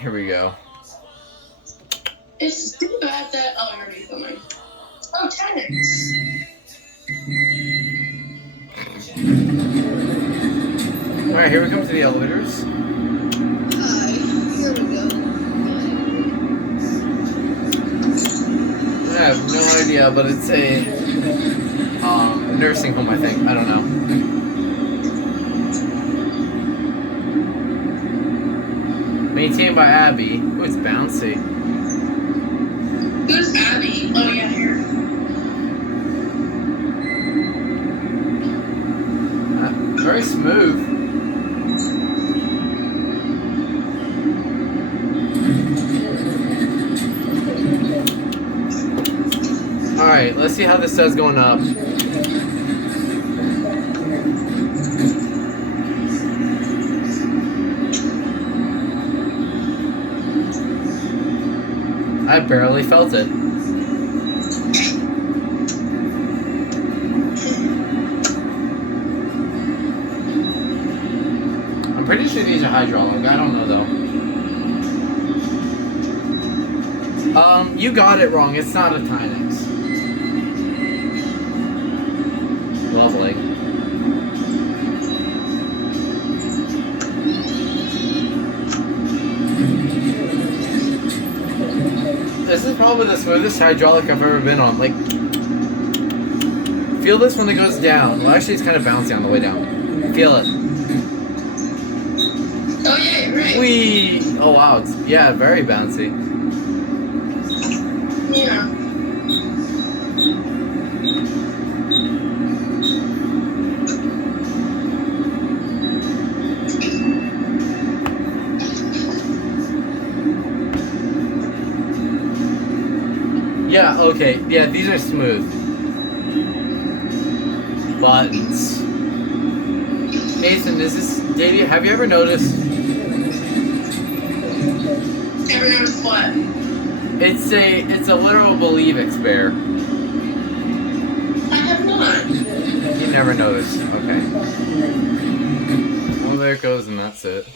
Here we go. It's too bad that. Oh, you're already filming. Oh, tennis. Alright, here we come to the elevators. Hi, here we go. I have no idea, but it's a nursing home, I think. I don't know. Maintained by Abbey. Oh, it's bouncy. Who's Abbey? Oh, yeah, here. Very smooth. Alright, let's see how this does going up. I barely felt it. I'm pretty sure these are hydraulic. I don't know though. You got it wrong. It's not a Tynex. Lovely. This is probably the smoothest hydraulic I've ever been on. Like, feel this when it goes down. Well, actually, it's kind of bouncy on the way down. Feel it. Oh, yeah, you're right. Whee! Oh, wow. It's, yeah, very bouncy. Yeah. Yeah, okay. Yeah, these are smooth. Buttons. Nathan, have you ever noticed? Ever noticed what? It's a literal believe bear. I have not. You never noticed. Okay. Well, there it goes, and that's it.